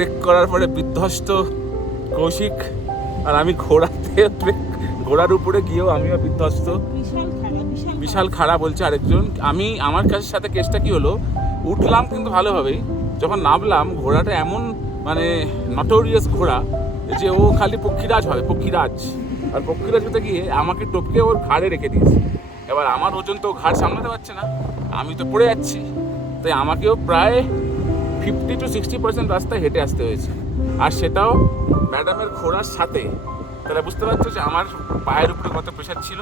Trek করার পরে বিধ্বস্ত কৌশিক, আর আমি ঘোড়ার উপরে গিয়েও আমিও বিধ্বস্ত। বিশাল খারাপ বলছে আরেকজন। আমার কাছের সাথে কেসটা কি হলো, উঠলাম কিন্তু ভালোভাবেই, যখন নামলাম ঘোড়াটা এমন মানে নটোরিয়াস ঘোড়া যে ও খালি পক্ষীরাজ হয়, পক্ষীরাজ। আর পক্ষীরাজ হতে গিয়ে আমাকে টপকে ওর ঘাড়ে রেখে দিয়েছে। এবার আমার ওজন তো ঘাড় সামলাতে পারছে না, আমি তো পড়ে যাচ্ছি, তাই আমাকেও প্রায় 50 to 60% রাস্তায় হেঁটে আসতে হয়েছে, আর সেটাও ম্যাডামের ঘোড়ার সাথে। তাহলে বুঝতে পারছো যে আমার পায়ের উপরে কত প্রেশার ছিল।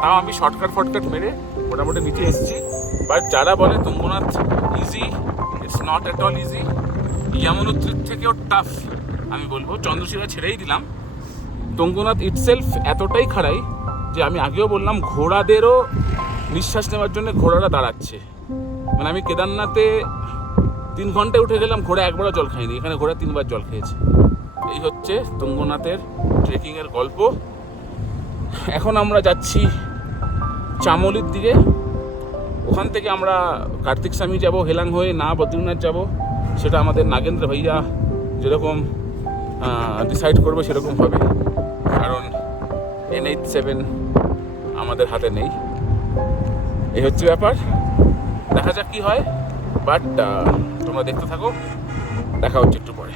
তাও আমি শর্টকাট মেরে মোটামুটি নিচে এসেছি। বাট যারা বলে Tungnath easy, it's not at all easy. ইয়ামুনোত্রির থেকেও টাফ আমি বলবো। চন্দ্রশিলা ছেড়েই দিলাম, তুঙ্গনাথ ইটসেলফ এতটাই খাড়াই যে আমি আগেও বললাম ঘোড়াদেরও নিঃশ্বাস নেওয়ার জন্য ঘোড়ারা দাঁড়াচ্ছে। মানে আমি কেদারনাথে 3 ঘন্টায় উঠে গেলাম, ঘোড়া একবারও জল খায়নি, এখানে ঘোড়া 3বার জল খেয়েছে। এই হচ্ছে তুঙ্গনাথের ট্রেকিংয়ের গল্প। এখন আমরা যাচ্ছি চামোলির দিকে। ওখান থেকে আমরা কার্তিক স্বামী যাব হেলাং হয়ে, না বদ্রীনাথ যাব, সেটা আমাদের নাগেন্দ্র ভাইয়া যেরকম ডিসাইড করবে সেরকম হবে, কারণ NH7 আমাদের হাতে নেই। এই হচ্ছে ব্যাপার, দেখা যাক কি হয়। বাট তোমরা দেখতে থাকো, দেখা হচ্ছে একটু পরে।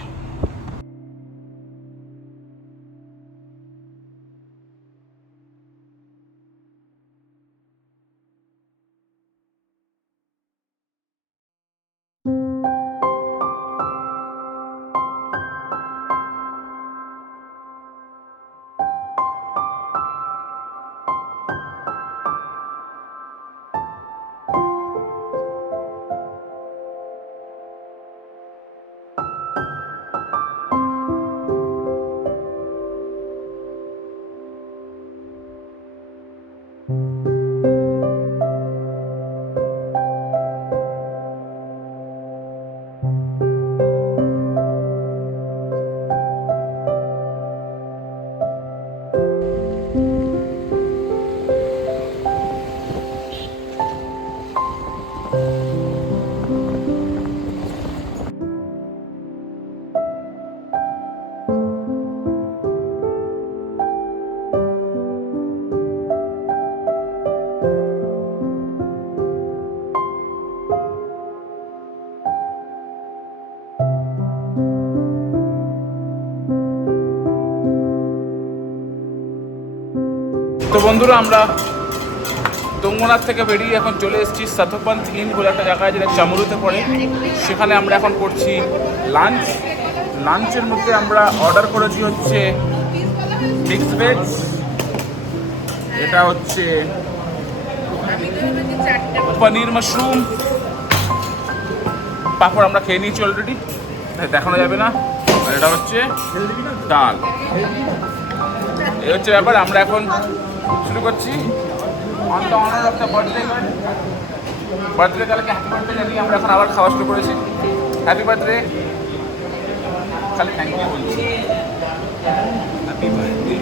তো বন্ধুরা, আমরা তুঙ্গনাথ থেকে বেরিয়ে এখন চলে এসেছি সাতোপান্থ ইন বলে একটা জায়গায়, যেটা চামরুতে পড়ে। সেখানে আমরা এখন করছি লাঞ্চ। লাঞ্চের মধ্যে আমরা অর্ডার করেছি হচ্ছে মিক্সড ভেজ, এটা হচ্ছে পনির মাশরুম, পাঁপড় আমরা খেয়ে নিয়েছি অলরেডি, দেখানো যাবে না। আর এটা হচ্ছে ডাল। এই হচ্ছে ব্যাপার। আমরা এখন শুরু করছি on the honour of the birthday কালকে হ্যাপি বার্থডে জানিয়ে আমরা এখন আবার খাওয়া শুরু করেছি। হ্যাপি বার্থডে, খালি থ্যাংক ইউ বলছি। Happy birthday.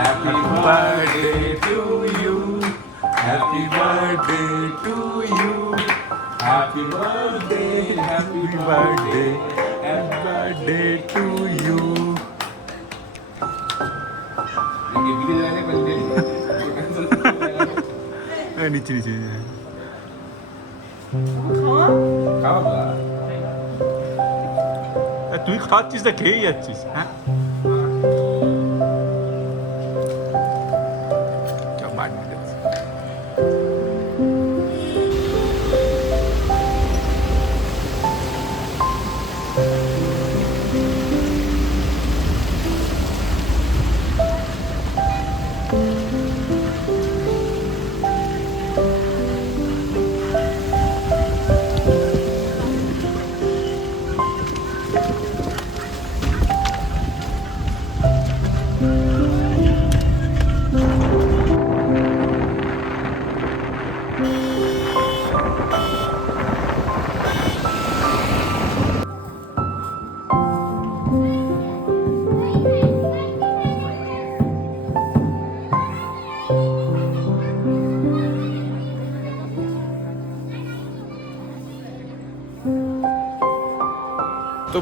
Happy birthday to you. Happy birthday to you. Happy birthday, happy birthday, happy birthday to you. नीचे नीचे তুই খাচ্ছিস না, খেয়েই যাচ্ছিস। হ্যাঁ,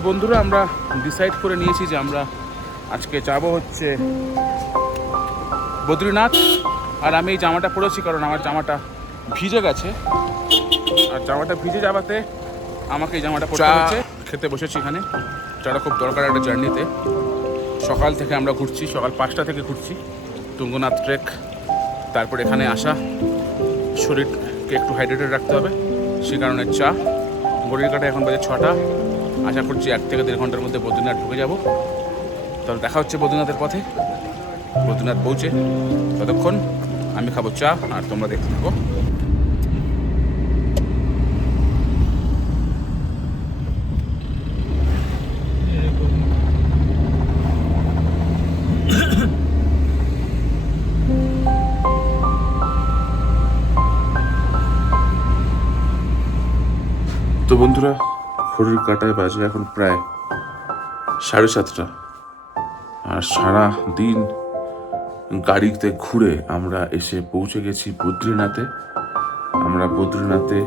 বন্ধুরা আমরা ডিসাইড করে নিয়েছি যে আমরা আজকে যাব হচ্ছে বদ্রীনাথ। আর আমি এই জামাটা পরেছি কারণ আমার জামাটা ভিজে গেছে, আর জামাটা ভিজে যাওয়াতে আমাকে এই জামাটা পরতে হচ্ছে। খেতে বসেছি এখানে, চাটা খুব দরকার একটা জার্নিতে। সকাল থেকে আমরা ঘুরছি, সকাল 5টা থেকে ঘুরছি তুঙ্গনাথ ট্রেক, তারপর এখানে আসা। শরীরকে একটু হাইড্রেটেড রাখতে হবে, সে কারণে চা। ঘড়ির কাটা এখন বাজে 6টা। আশা করছি 1 থেকে 1.5 ঘন্টার মধ্যে বদ্রীনাথ ঢুকে যাব। তাহলে দেখা হচ্ছে বদ্রীনাথের পথে, বদ্রীনাথ পৌঁছে। ততক্ষণ আমি খাবো চা আর তোমরা দেখতে থাকো। তো বন্ধুরা, ঘড়ির কাঁটায় বাজে এখন প্রায় 7:30, আর সারা দিন গাড়িতে ঘুরে আমরা এসে পৌঁছে গেছি বদ্রীনাথে। আমরা বদ্রীনাথে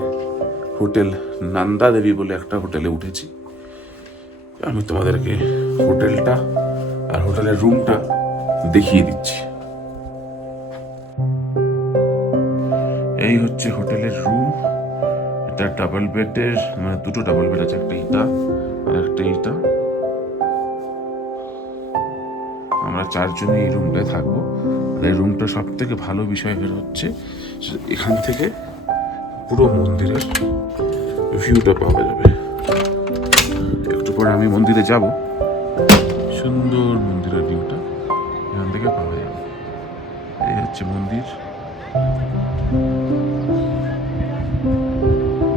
হোটেল নন্দা দেবী বলে একটা হোটেলে উঠেছি। আমি তোমাদেরকে হোটেলটা আর হোটেলের রুমটা দেখিয়ে দিচ্ছি। এই হচ্ছে হোটেলের রুম। এটা ডাবল বেডের, মানে 2টো ডাবল বেড আছে, একটা ইটা আর একটা ইটা। আমরা 4 জনে এই রুমটায় থাকবো। আর এই রুমটা সব থেকে ভালো বিষয় বের হচ্ছে, এখান থেকে পুরো মন্দিরের ভিউটা পাওয়া যাবে। একটু পরে আমি মন্দিরে যাব, সুন্দর মন্দিরের ভিউটা এখান থেকে পাওয়া যাবে। এই হচ্ছে মন্দির।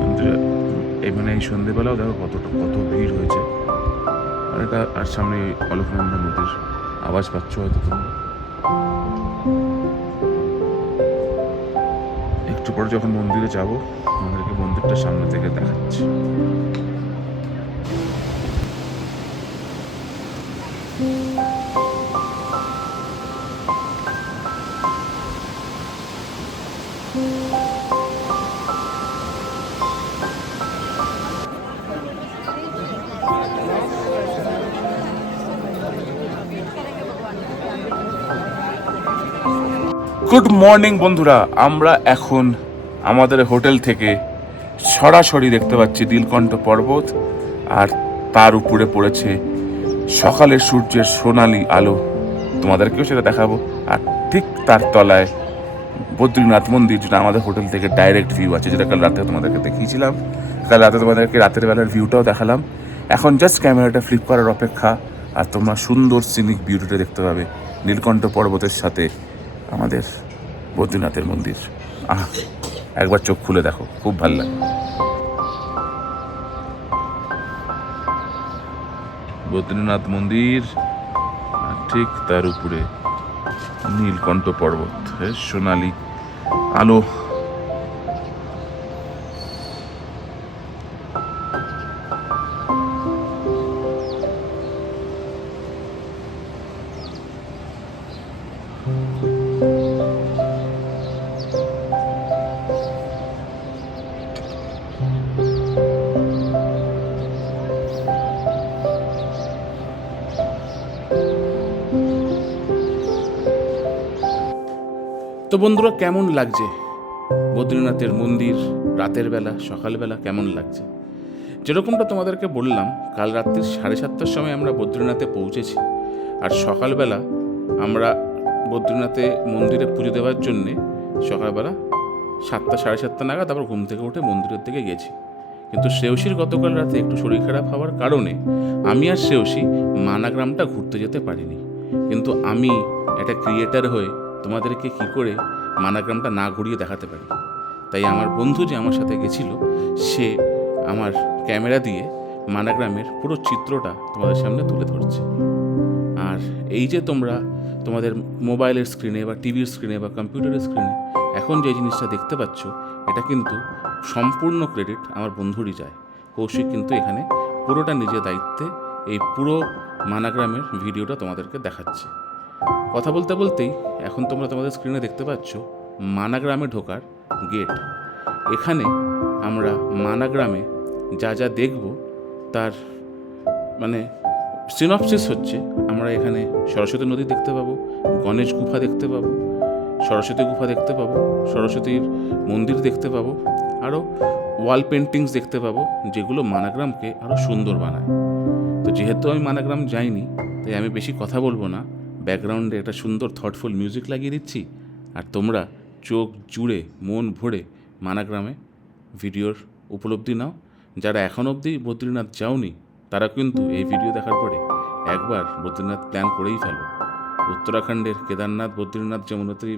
মন্দিরে মানে এই সন্ধ্যেবেলাও দেখো কত ভিড় হয়েছে। আর এটা, আর সামনে অলকনন্দা নদীর আওয়াজ পাচ্ছ হয়তো তোমরা। একটু পরে যখন মন্দিরে যাব, আমাদেরকে মন্দিরটা সামনে থেকে দেখাচ্ছি। গুড মর্নিং বন্ধুরা, আমরা এখন আমাদের হোটেল থেকে সরাসরি দেখতে পাচ্ছি নীলকণ্ঠ পর্বত, আর তার উপরে পড়েছে সকালের সূর্যের সোনালি আলো। তোমাদেরকেও সেটা দেখাবো। আর ঠিক তার তলায় বদ্রীনাথ মন্দির, যেটা আমাদের হোটেল থেকে ডাইরেক্ট ভিউ আছে, যেটা কাল রাতে তোমাদেরকে দেখিয়েছিলাম। কাল রাতে তোমাদেরকে রাতের বেলার ভিউটাও দেখালাম। এখন জাস্ট ক্যামেরাটা ফ্লিপ করার অপেক্ষা, আর তোমরা সুন্দর সিনিক বিউটিটা দেখতে পাবে নীলকণ্ঠ পর্বতের সাথে আমাদের বদ্রীনাথের মন্দির। একবার চোখ খুলে দেখো, খুব ভালো লাগে। বদ্রীনাথ মন্দির, আর ঠিক তার উপরে নীলকণ্ঠ পর্বত, সোনালি আলো। তো বন্ধুরা, কেমন লাগছে বদ্রীনাথের মন্দির রাতের বেলা, সকালবেলা কেমন লাগছে? যেরকমটা তোমাদেরকে বললাম, কাল রাত্রি 7:30টার সময় আমরা বদ্রীনাথে পৌঁছেছি। আর সকালবেলা আমরা বদ্রীনাথে মন্দিরে পুজো দেওয়ার জন্যে সকালবেলা 7টা 7:30 নাগাদ আবার ঘুম থেকে উঠে মন্দিরের দিকে গেছি। কিন্তু শ্রেয়সীর গতকাল রাতে একটু শরীর খারাপ হওয়ার কারণে আমি আর শ্রেয়সী মানাগ্রামটা ঘুরতে যেতে পারিনি। কিন্তু আমি একটা ক্রিয়েটার হয়ে তোমাদেরকে কি করে মানাগ্রামটা না ঘুরিয়ে দেখাতে পারি? তাই আমার বন্ধু যে আমার সাথে গেছিল, সে আমার ক্যামেরা দিয়ে মানাগ্রামের পুরো চিত্রটা তোমাদের সামনে তুলে ধরছে। আর এই যে তোমরা তোমাদের মোবাইলের স্ক্রিনে বা টিভির স্ক্রিনে বা কম্পিউটারের স্ক্রিনে এখন যে জিনিসটা দেখতে পাচ্ছ, এটা কিন্তু সম্পূর্ণ ক্রেডিট আমার বন্ধুরই যায়। কৌশিক কিন্তু এখানে পুরোটা নিজের দায়িত্বে এই পুরো মানাগ্রামের ভিডিওটা তোমাদেরকে দেখাচ্ছে। কথা বলতে বলতেই এখন তোমরা তোমাদের স্ক্রিনে দেখতে পাচ্ছ মানাগ্রামে ঢোকার গেট। এখানে আমরা মানাগ্রামে যা যা দেখব তার মানে সিনপসিস হচ্ছে, আমরা এখানে সরস্বতী নদী দেখতে পাবো, গণেশ গুফা দেখতে পাবো, সরস্বতী গুফা দেখতে পাবো, সরস্বতীর মন্দির দেখতে পাবো, আরও ওয়াল পেন্টিংস দেখতে পাবো, যেগুলো মানাগ্রামকে আরও সুন্দর বানায়। তো যেহেতু আমি মানাগ্রাম যাইনি, তাই আমি বেশি কথা বলবো না, ব্যাকগ্রাউন্ডে একটা সুন্দর থটফুল মিউজিক লাগিয়ে দিচ্ছি, আর তোমরা চোখ জুড়ে মন ভরে মানাগ্রামে ভিডিওর উপলব্ধি নাও। যারা এখন অবধি বদ্রীনাথ যাওনি, তারা কিন্তু এই ভিডিও দেখার পরে একবার বদ্রীনাথ প্ল্যান করেই ফেলো। উত্তরাখণ্ডের কেদারনাথ, বদ্রীনাথ, যমুনোত্রী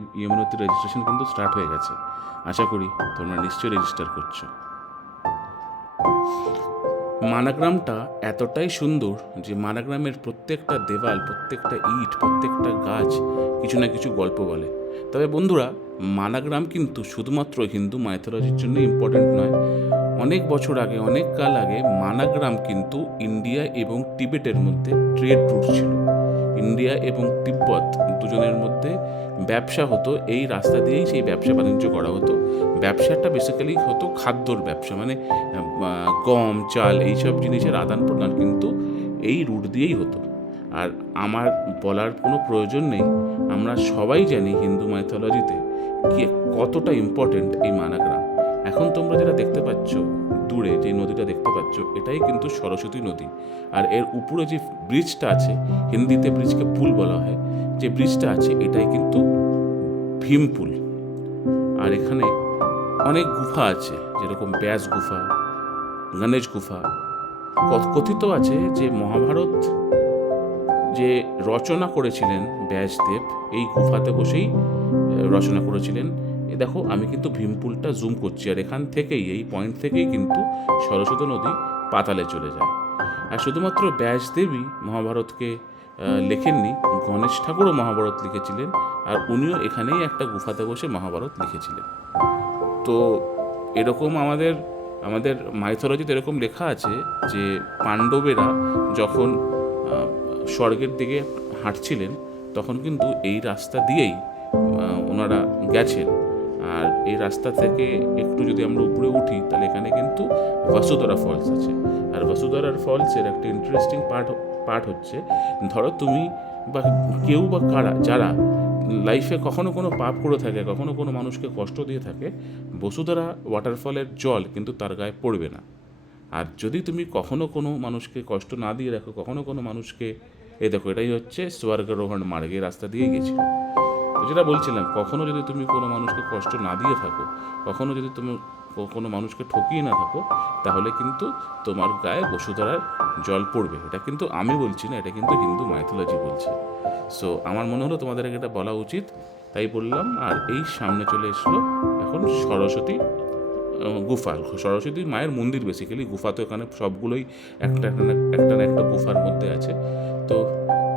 রেজিস্ট্রেশন কিন্তু স্টার্ট হয়ে গেছে। আশা করি তোমরা নিশ্চয়ই রেজিস্টার করছো। মানাগ্রামটা এতটাই সুন্দর যে মানাগ্রামের প্রত্যেকটা দেওয়াল, প্রত্যেকটা ইট, প্রত্যেকটা গাছ কিছু না কিছু গল্প বলে। তবে বন্ধুরা, মানাগ্রাম কিন্তু শুধুমাত্র হিন্দু মাইথোলজির জন্য ইম্পর্ট্যান্ট নয়। অনেক বছর আগে, অনেক কাল আগে মানাগ্রাম কিন্তু ইন্ডিয়া এবং তিবেটের মধ্যে ট্রেড রুট ছিল। ইন্ডিয়া এবং তিব্বত দুজনের মধ্যে ব্যবসা হতো, এই রাস্তা দিয়েই সেই ব্যবসা বাণিজ্য করা হতো। ব্যবসাটা বেসিক্যালি হতো খাদ্যর ব্যবসা, মানে গম, চাল, এইসব জিনিসের আদান প্রদান কিন্তু এই রুট দিয়েই হতো। আর আমার বলার কোনো প্রয়োজন নেই, আমরা সবাই জানি হিন্দু মাইথোলজিতে কি কতটা ইম্পর্টেন্ট এই মানাগ্রাম। এখন তোমরা যেটা দেখতে পাচ্ছ দূরে, যে নদীটা দেখতে পাচ্ছ, এটাই কিন্তু সরস্বতী নদী। আর এর উপরে যে ব্রিজটা আছে, হিন্দিতে ব্রিজকে পুল বলা হয়, যে ব্রিজটা আছে এটাই কিন্তু ভীমপুল। আর এখানে অনেক গুফা আছে, যেরকম ব্যাস গুফা, গণেশ গুফা। কথিত আছে যে মহাভারত যে রচনা করেছিলেন ব্যাসদেব, এই গুফাতে বসেই রচনা করেছিলেন। দেখো, আমি কিন্তু ভীমপুলটা জুম করছি, আর এখান থেকেই, এই পয়েন্ট থেকেই কিন্তু সরস্বতী নদী পাতালে চলে যায়। আর শুধুমাত্র ব্যাসদেবই মহাভারতকে লেখেননি, গণেশ ঠাকুরও মহাভারত লিখেছিলেন, আর উনিও এখানেই একটা গুফাতে বসে মহাভারত লিখেছিলেন। তো এরকম আমাদের মাইথোলজিতে এরকম লেখা আছে যে পাণ্ডবেরা যখন স্বর্গের দিকে হাঁটছিলেন, তখন কিন্তু এই রাস্তা দিয়েই ওনারা গেছেন। আর এই রাস্তা থেকে একটু যদি আমরা উপরে উঠি, তাহলে এখানে কিন্তু বসুধরা ফলস আছে। আর বসুধরার ফলসের একটা ইন্টারেস্টিং পার্ট হচ্ছে, ধরো তুমি বা কেউ বা কারা যারা লাইফে কখনো কোনো পাপ করে থাকে, কখনো কোনো মানুষকে কষ্ট দিয়ে থাকে, বসুধরা ওয়াটারফলের জল কিন্তু তার গায়ে পড়বে না। আর যদি তুমি কখনো কোনো মানুষকে কষ্ট না দিয়ে রাখো, কখনো কোনো মানুষকে, দেখো এটাই হচ্ছে স্বর্গারোহণ মার্গে, রাস্তা দিয়ে গেছিল। তো যেটা বলছিলাম, কখনো যদি তুমি কোনো মানুষকে কষ্ট না দিয়ে থাকো, কখনো যদি তুমি কোনো মানুষকে ঠকিয়ে না থাকো, তাহলে কিন্তু তোমার গায়ে বসুধরার জল পড়বে। এটা কিন্তু আমি বলছি না, এটা কিন্তু হিন্দু মাইথোলজি বলছে। সো আমার মনে হলো তোমাদেরকে এটা বলা উচিত, তাই বললাম। আর এই সামনে চলে এসলো এখন সরস্বতী গুফা, সরস্বতী মায়ের মন্দির বেসিক্যালি। গুফা তো এখানে সবগুলোই একটা না একটা গুফার মধ্যে আছে। তো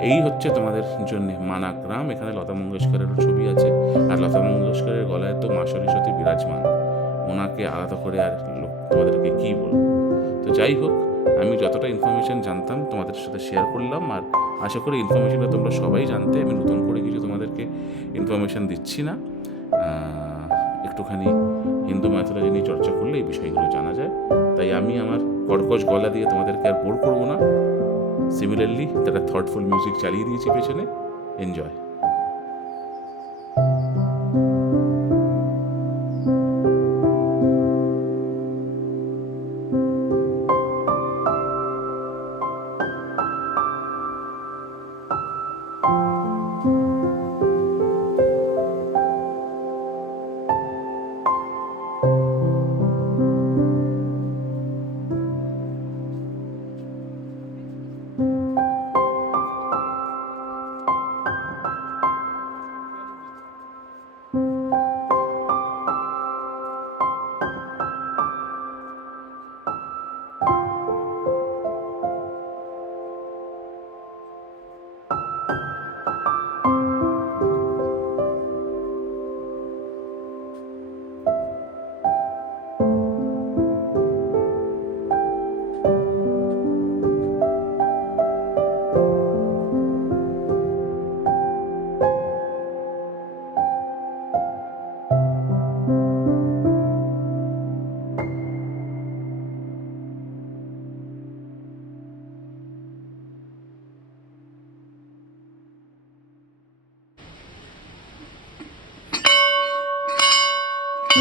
এই হচ্ছে তোমাদের জন্য মানাগ্রাম। এখানে লতা মঙ্গেশকরেরও ছবি আছে, আর লতা মঙ্গেশকরের গলায় তো মা সরস্বতী বিরাজমান, ওনাকে আলাদা করে আর তোমাদেরকে কী বলবো। তো যাই হোক, আমি যতটা ইনফরমেশান জানতাম তোমাদের সাথে শেয়ার করলাম, আর আশা করি ইনফরমেশানটা তোমরা সবাই জানতে। আমি নতুন করে কিছু তোমাদেরকে ইনফরমেশান দিচ্ছি না, একটুখানি হিন্দু মাইথোলজি নিয়ে চর্চা করলে এই বিষয়গুলো জানা যায়। তাই আমি আমার কর্কশ গলা দিয়ে তোমাদেরকে আর বোর করবো না। সিমিলারলি একটা থটফুল মিউজিক চালিয়ে দিয়েছি পেছনে, এনজয়। তো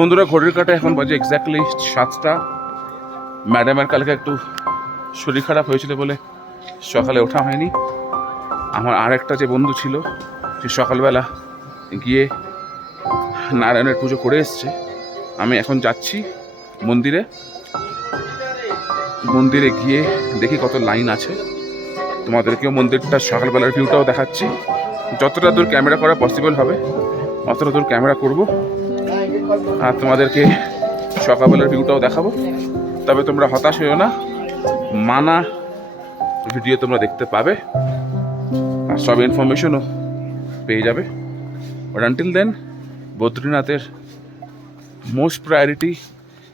বন্ধুরা, ঘড়ির কাঁটা এখন বাজে এক্স্যাক্টলি 7টা। ম্যাডামের কালকে একটু শরীর খারাপ হয়েছিল বলে সকালে ওঠা হয়নি। আমার আরেকটা যে বন্ধু ছিল সে সকালবেলা গিয়ে নারায়ণের পুজো করে এসছে। আমি এখন যাচ্ছি মন্দিরে গিয়ে দেখি কত লাইন আছে। তোমাদেরকেও মন্দিরটা সকালবেলার ভিউটাও দেখাচ্ছি। যতটা দূর ক্যামেরা করা পসিবল হবে অতটা দূর ক্যামেরা করব, আর তোমাদেরকে সকালবেলার ভিউটাও দেখাবো। তবে তোমরা হতাশ হইও না, মানা ভিডিও তোমরা দেখতে পাবে আর সব ইনফরমেশনও পেয়ে যাবে। বাট আনটিল দেন, বদ্রীনাথের মোস্ট প্রায়োরিটি,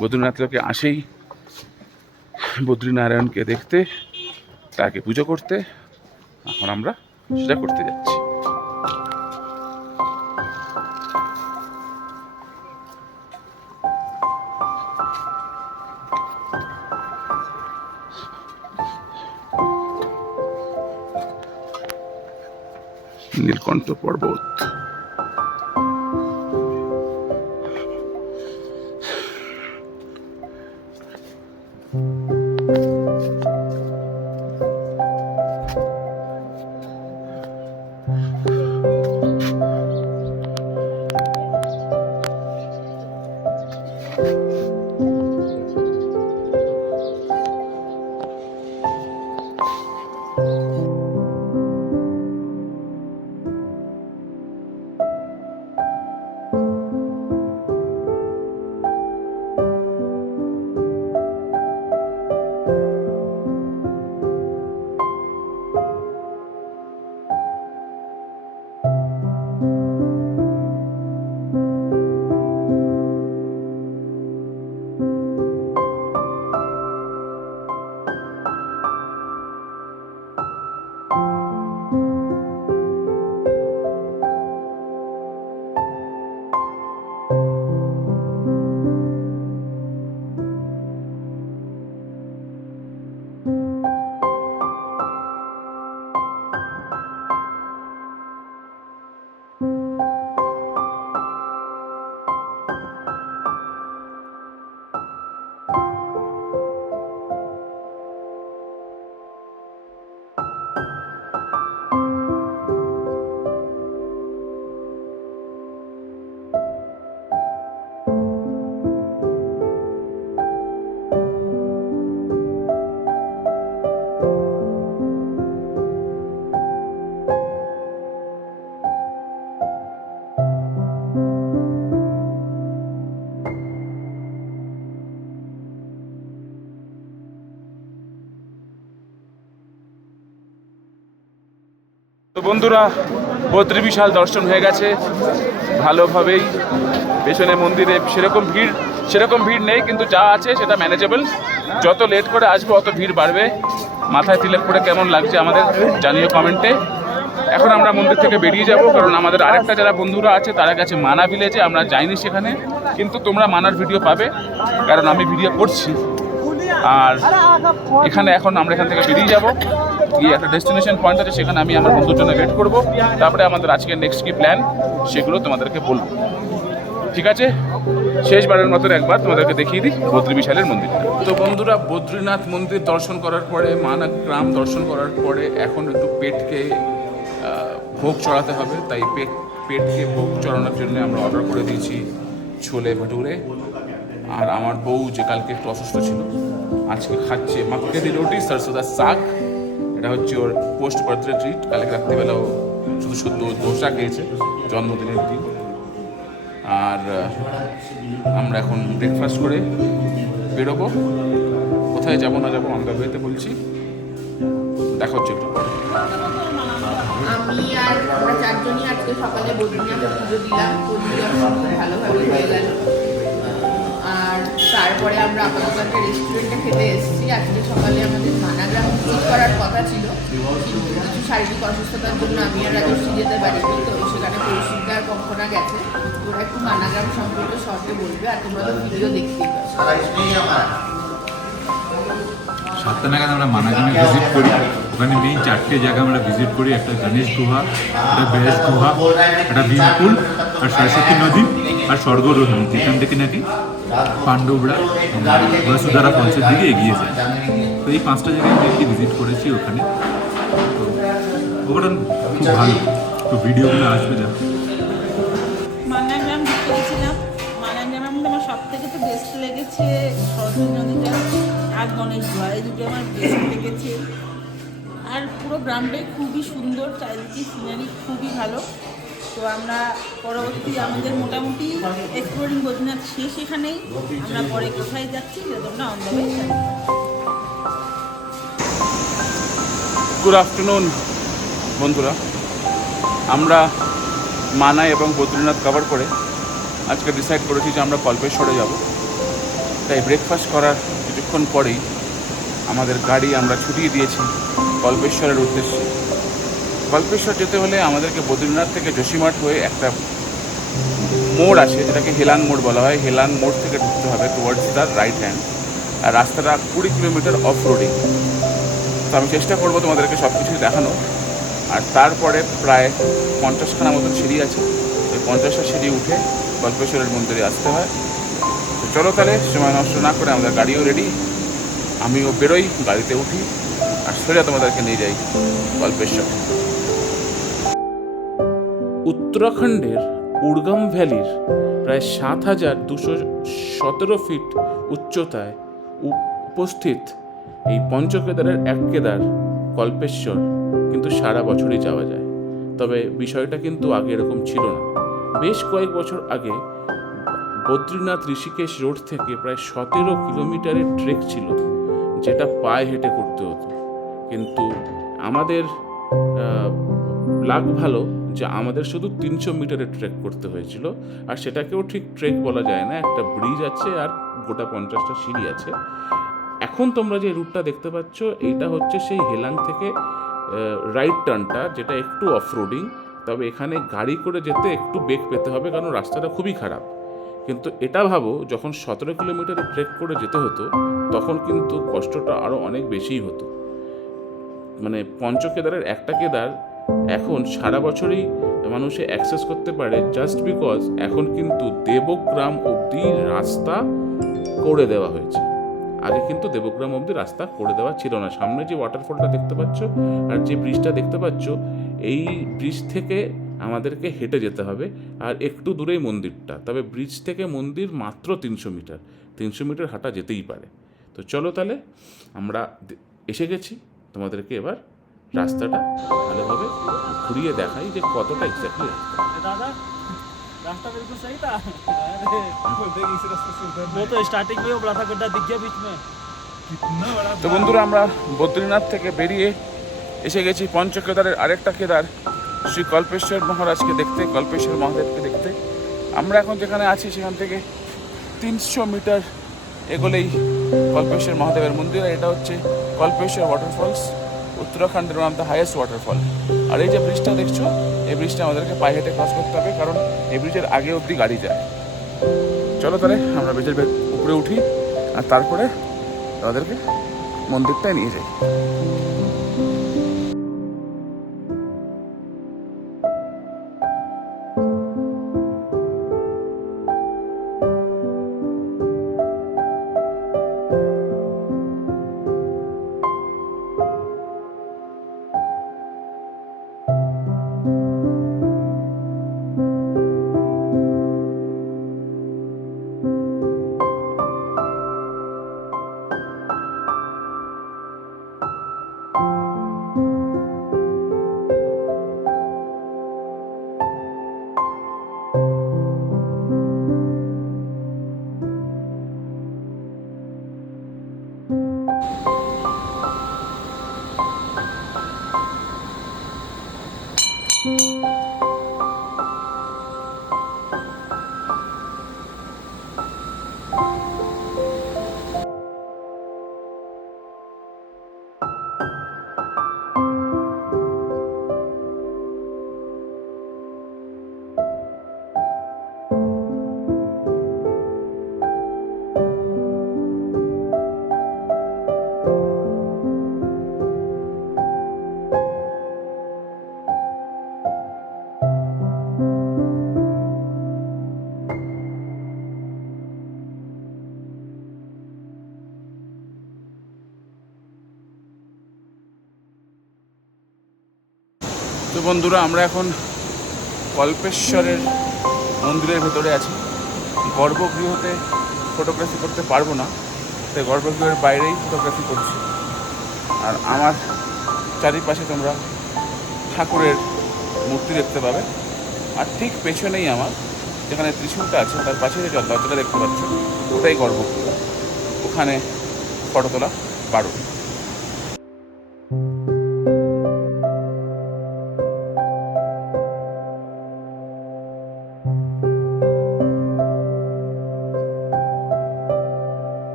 বদ্রীনাথ লোকে আসেই বদ্রীনারায়ণকে দেখতে, তাকে পুজো করতে। এখন আমরা সেটা করতে যাচ্ছি। নীলকণ্ঠ পর্বত। তো বন্ধুরা, বদ্রী বিশাল দর্শন হয়ে গেছে ভালোভাবেই। পেছনে মন্দিরে সেরকম ভিড় নেই, কিন্তু যা আছে সেটা ম্যানেজেবল। যত লেট করে আসবো অত ভিড় বাড়বে। মাথায় তিলক করে কেমন লাগছে আমাদের জানিও কমেন্টে। এখন আমরা মন্দির থেকে বেরিয়ে যাব, কারণ আমাদের আরেকটা যারা বন্ধুরা আছে তারা গেছে মানা ভিলেজে। আমরা যাইনি সেখানে, কিন্তু তোমরা মানার ভিডিও পাবে, কারণ আমি ভিডিও করছি। আর এখানে এখন আমরা এখান থেকে বেরিয়ে যাবো, গিয়ে একটা ডেস্টিনেশন পয়েন্ট আছে, সেখানে আমি আমার বন্ধুর জন্য ওয়েট করবো। তারপরে আমাদের আজকে নেক্সট কি প্ল্যান সেগুলো তোমাদেরকে বলবো, ঠিক আছে? শেষবারের মতো একবার তোমাদেরকে দেখিয়ে দিই বদ্রী বিশালের মন্দিরটা। তো বন্ধুরা, বদ্রীনাথ মন্দির দর্শন করার পরে, মানাগ্রাম দর্শন করার পরে এখন একটু পেটকে ভোগ চড়াতে হবে। তাই পেটকে ভোগ চড়ানোর জন্য আমরা অর্ডার করে দিয়েছি ছোলে ভটুরে। আর আমার বউ, যে কালকে একটু অসুস্থ ছিল, আজকে খাচ্ছে মাক্কে দি রুটি সরসোদার শাক। এটা হচ্ছে ওর পোস্ট বার্থডে ট্রিট। কালকে রাত্রিবেলা ও শুধু দোসা খেয়েছে জন্মদিনের দিন। আর আমরা এখন ব্রেকফাস্ট করে বেরোবো। কোথায় যাবো না যাবো আমরা বেরোতে বলছি, দেখা হচ্ছে একটু পরে। আমি আর আমরা চারজনই আজকে সকালে বদ্রীনাথে পুজো দিলাম। পুজো খুব ভালোভাবে হয়ে গেল। আর তারপরে আমরা আপাতত একটা রেস্টুরেন্টে খেতে এসেছি। আজকে সকালে আমাদের মানাগ্রাম ভিজিট করার কথা ছিল, কিন্তু কিছু শারীরিক অসুস্থতার জন্য আমি আর রাজশ্রী যেতে পারিনি। তো সেখানে কৌশিকদা আর কঙ্কনা গেছে। ওরা একটু মানাগ্রাম সম্পর্কে শর্টে বলবে, আর তোমরা তো ভিডিও দেখতেই পাচ্ছ। 7টা নাগাদ আমরা মানাগ্রামে ভিজিট করি। ওখানে মেইন 4টে জায়গা আমরা ভিজিট করি। একটা গণেশ গুহা, একটা বেশ গুহা, একটা ভীমকুল, আর সরস্বতী নদী, আর স্বর্গরোহিণী, যেখান থেকে নাকি পাণ্ডবরা বসুধারা ফলসের দিকে এগিয়ে যায়। তো এই 5টা জায়গায় মেইনলি ভিজিট করেছি ওখানে। তো ওখানে খুব ভালো। তো ভিডিওগুলো আসবে দেখো। মানাগ্রাম ঘুরতে গেছিলাম। মানাগ্রামের মধ্যে আমার সব থেকে তো বেস্ট লেগেছে সরস্বতী নদীটা আর গণেশ গুহা, এই দুটো আমার বেস্ট লেগেছে। আর পুরো গ্রামটাই খুবই সুন্দর, চারিদিকে সিনারি খুবই ভালো। তো আমরা পরবর্তী আমাদের মোটামুটি এক্সপ্লোরিং বদ্রীনাথ শেষ এখানেই। আমরা পরে কোথায় যাচ্ছি তোমরা অন দ্য ওয়ে জানতে পারবে। গুড আফটারনুন বন্ধুরা, আমরা মানা এবং বদ্রীনাথ কভার করে আজকে ডিসাইড করেছি যে আমরা কল্পেশ্বরে যাব। তাই ব্রেকফাস্ট করার কিছুক্ষণ পরেই আমাদের গাড়ি আমরা ছুটিয়ে দিয়েছি কল্পেশ্বরের উদ্দেশ্যে। কল্পেশ্বর যেতে হলে আমাদেরকে বদ্রীনাথ থেকে যোশীমঠ হয়ে একটা মোড় আছে, যেটাকে হেলাং মোড় বলা হয়। হেলাং মোড় থেকে ঢুকতে হবে টুয়ার্ডস দ্য রাইট হ্যান্ড। আর রাস্তাটা 20 কিলোমিটার অফ রোডিং। তো আমি চেষ্টা করবো তোমাদেরকে সব কিছুই দেখানো। আর তারপরে প্রায় 50খানা মতন সিঁড়ি আছে। ওই 50টা সিঁড়ি উঠে কল্পেশ্বরের মন্দিরে আসতে হয়। তো চলো তাহলে সময় নষ্ট না করে, আমাদের গাড়িও রেডি, আমিও বেরোই, গাড়িতে উঠি আর সোজা তোমাদেরকে নিয়ে যাই কল্পেশ্বর। উত্তরাখণ্ডের উড়গাম ভ্যালির প্রায় 7,217 ফিট উচ্চতায় উপস্থিত এই পঞ্চকেদারের এক কেদার কল্পেশ্বর কিন্তু সারা বছরই যাওয়া যায়। তবে বিষয়টা কিন্তু আগে এরকম ছিল না। বেশ কয়েক বছর আগে বদ্রীনাথ ঋষিকেশ রোড থেকে প্রায় 17 কিলোমিটারের ট্রেক ছিল, যেটা পায়ে হেঁটে করতে হতো। কিন্তু আমাদের লাক ভালো যে আমাদের শুধু 300 মিটারের ট্রেক করতে হয়েছিল। আর সেটাকেও ঠিক ট্রেক বলা যায় না, একটা ব্রিজ আছে আর গোটা 50টা সিঁড়ি আছে। এখন তোমরা যে রুটটা দেখতে পাচ্ছ, এইটা হচ্ছে সেই হেলাং থেকে রাইট টার্নটা, যেটা একটু অফ রোডিং। তবে এখানে গাড়ি করে যেতে একটু বেগ পেতে হবে, কারণ রাস্তাটা খুবই খারাপ। কিন্তু এটা ভাবো, যখন 17 কিলোমিটারে ট্রেক করে যেতে হতো, তখন কিন্তু কষ্টটা আরও অনেক বেশিই হতো। মানে পঞ্চকেদারের একটা কেদার এখন সারা বছরই মানুষে অ্যাক্সেস করতে পারে, জাস্ট বিকজ এখন কিন্তু দেবগ্রাম অবধি রাস্তা করে দেওয়া হয়েছে। আগে কিন্তু দেবগ্রাম অবধি রাস্তা করে দেওয়া ছিল না। সামনে যে ওয়াটারফলটা দেখতে পাচ্ছ আর যে ব্রিজটা দেখতে পাচ্ছ, এই ব্রিজ থেকে আমাদেরকে হেঁটে যেতে হবে। আর একটু দূরেই মন্দিরটা, তবে ব্রিজ থেকে মন্দির মাত্র 300 মিটার। 300 মিটার হাঁটা যেতেই পারে। তো চলো তাহলে, আমরা এসে গেছি। তোমাদেরকে এবার রাস্তাটা ভালোভাবে ঘুরিয়ে দেখাই যে কতটা এক্স্যাক্টলি दादा रास्ता बिल्कुल सही था। अरे वो तो स्टार्टिंग में वो बड़ा था गड्ढा दिख गया बीच में। তো বন্ধুরা, আমরা বদ্রীনাথ থেকে বেরিয়ে এসে গেছি পঞ্চকেদারের আরেকটা কেদার, শ্রী কল্পেশ্বর মহারাজকে দেখতে, কল্পেশ্বর মহাদেবকে দেখতে। আমরা এখন যেখানে আছি সেখান থেকে 300 মিটার এগোলেই কল্পেশ্বর মহাদেবের মন্দির। আর এটা হচ্ছে কল্পেশ্বর ওয়াটারফলস, উত্তরাখণ্ডের one of the highest waterfall. আর এই যে ব্রিজটা দেখছো, এই ব্রিজটা আমাদেরকে পায়ে হেঁটে ক্রস করতে হবে, কারণ এই ব্রিজের আগে অবধি গাড়ি যায়। চলো তাহলে আমরা ব্রিজের উপরে উঠি আর তারপরে তাদেরকে মন্দিরটায় নিয়ে যাই। তো বন্ধুরা, আমরা এখন কল্পেশ্বরের মন্দিরের ভেতরে আছি। গর্ভগৃহতে ফটোগ্রাফি করতে পারবো না, তাই গর্ভগৃহের বাইরেই ফটোগ্রাফি করছি। আর আমার চারিপাশে তোমরা ঠাকুরের মূর্তি দেখতে পাবে। আর ঠিক পেছনেই আমার যেখানে ত্রিশূলটা আছে তার পাশে যে দরজাটা দেখতে পাচ্ছ ওটাই গর্ভগৃহ। ওখানে ফটো তোলা বারণ।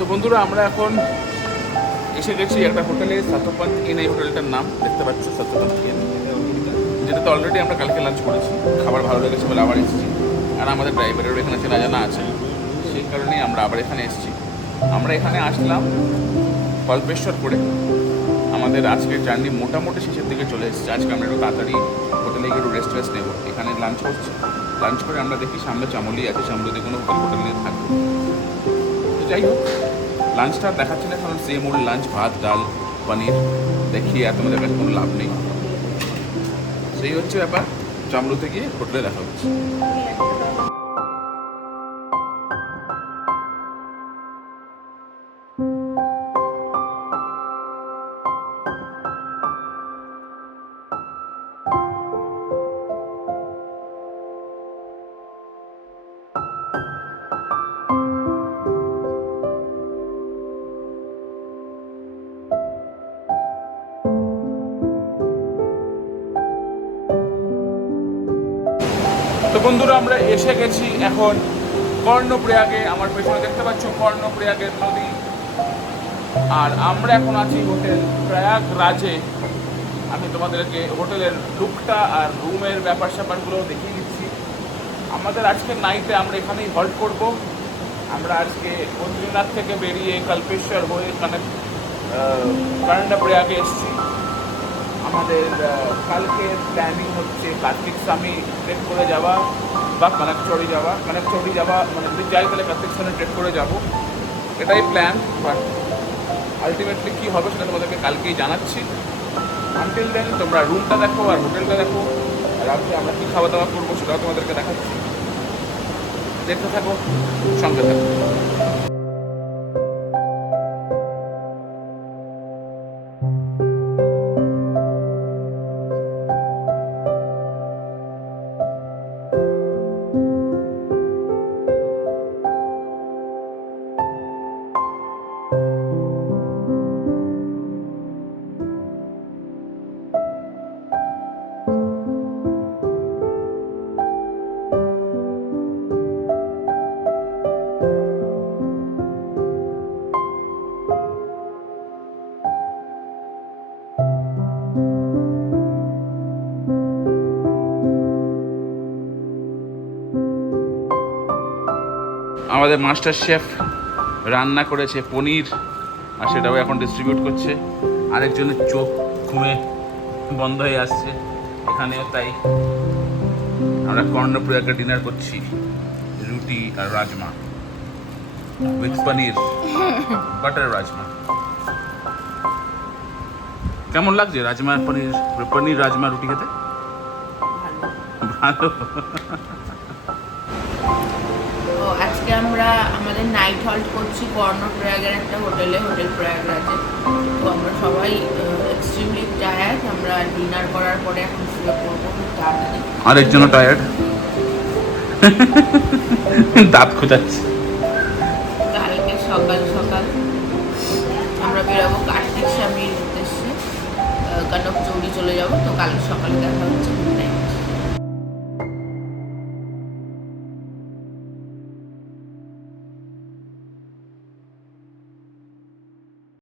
তো বন্ধুরা, আমরা এখন এসে গেছি একটা হোটেলে, সত্যপন্থ ইন। এই হোটেলটার নাম দেখতে পাচ্ছ, সত্যপন্থ ইন, যেটাতে অলরেডি আমরা কালকে লাঞ্চ করেছি। খাবার ভালো লেগেছে বলে আবার এসেছি। আর আমাদের ড্রাইভারেরও এখানে চেনা জানা আছে, সেই কারণেই আমরা আবার এখানে এসেছি। আমরা এখানে আসলাম কল্পেশ্বর করে। আমাদের আজকের জার্নি মোটামুটি শেষের দিকে চলে এসেছে। আজকে আমরা একটু তাড়াতাড়ি হোটেলে গিয়ে একটু রেস্ট নেবো। এখানে লাঞ্চ করছি। লাঞ্চ করে আমরা দেখি সামনে চামলি আছে, চামলিতে কোনো হোটেল নিয়ে থাকবো। তো যাই হোক, লাঞ্চটা দেখাচ্ছি না, কারণ সেম ওর লাঞ্চ, ভাত ডাল পনির দেখিয়ে আর তোমাদের কাছে কোনো লাভ নেই। সেই হচ্ছে ব্যাপার। চামলুতে গিয়ে হোটেলে দেখা হচ্ছে। তো বন্ধুরা, আমরা এসে গেছি এখন কর্ণপ্রয়াগে। আমার পেছনে দেখতে পাচ্ছ কর্ণপ্রয়াগের নদী। আর আমরা এখন আছি হোটেল প্রয়াগরাজে। আমি তোমাদেরকে হোটেলের লুকটা আর রুমের ব্যাপার স্যাপারগুলো দেখিয়ে দিচ্ছি। আমাদের আজকে নাইটে আমরা এখানেই হল্ট করব। আমরা আজকে বদ্রীনাথ থেকে বেরিয়ে কল্পেশ্বর হয়ে কর্ণপ্রয়াগে এসেছি। আমাদের কালকে প্ল্যানিং হচ্ছে কার্তিক স্বামী ট্রেক করে যাওয়া বা কনেকচৌড়ি যাওয়া, মানে যদি যাই তাহলে কার্তিক স্বামী ট্রেক করে যাব, এটাই প্ল্যান। বাট আলটিমেটলি কী হবে সেটা তোমাদেরকে কালকেই জানাচ্ছি। আনটিল দেন তোমরা রুমটা দেখো আর হোটেলটা দেখো, আর রাত্রে আমরা কী খাওয়া দাওয়া করবো সেটাও তোমাদেরকে দেখাচ্ছি। দেখতে থাকো, সঙ্গে থাকো। আমাদের মাস্টার শেফ রান্না করেছে পনির, আর সেটাও এখন ডিস্ট্রিবিউট করছে। আরেকজনের চোখ ঘুমে বন্ধ হয়ে আসছে, এখানেও তাই। আমরা কর্ণপ্রয়াগে ডিনার করছি, রুটি আর রাজমা উইথ পনির, বাটার রাজমা। কেমন লাগছে রাজমা পনির, পনির রাজমা রুটি খেতে? ভালো। তো আজকে আমরা আমাদের নাইট হল্ট করছি কর্ণপ্রয়াগের একটা হোটেলে, হোটেল প্রয়াগরাজে। তো আমরা সবাই এক্সট্রিমলি টায়ার্ড। আমরা ডিনার করার পরে এখন শুয়ে পড়বো খুব তাড়াতাড়ি। আরেকজনও টায়ার্ড, দাঁত খোঁচাচ্ছে। কালকে সকাল সকাল আমরা বেরোবো কার্তিক স্বামীর উদ্দেশ্যে, কনক চৌরি চলে যাবো। তো কালকে সকালে দেখা হচ্ছে।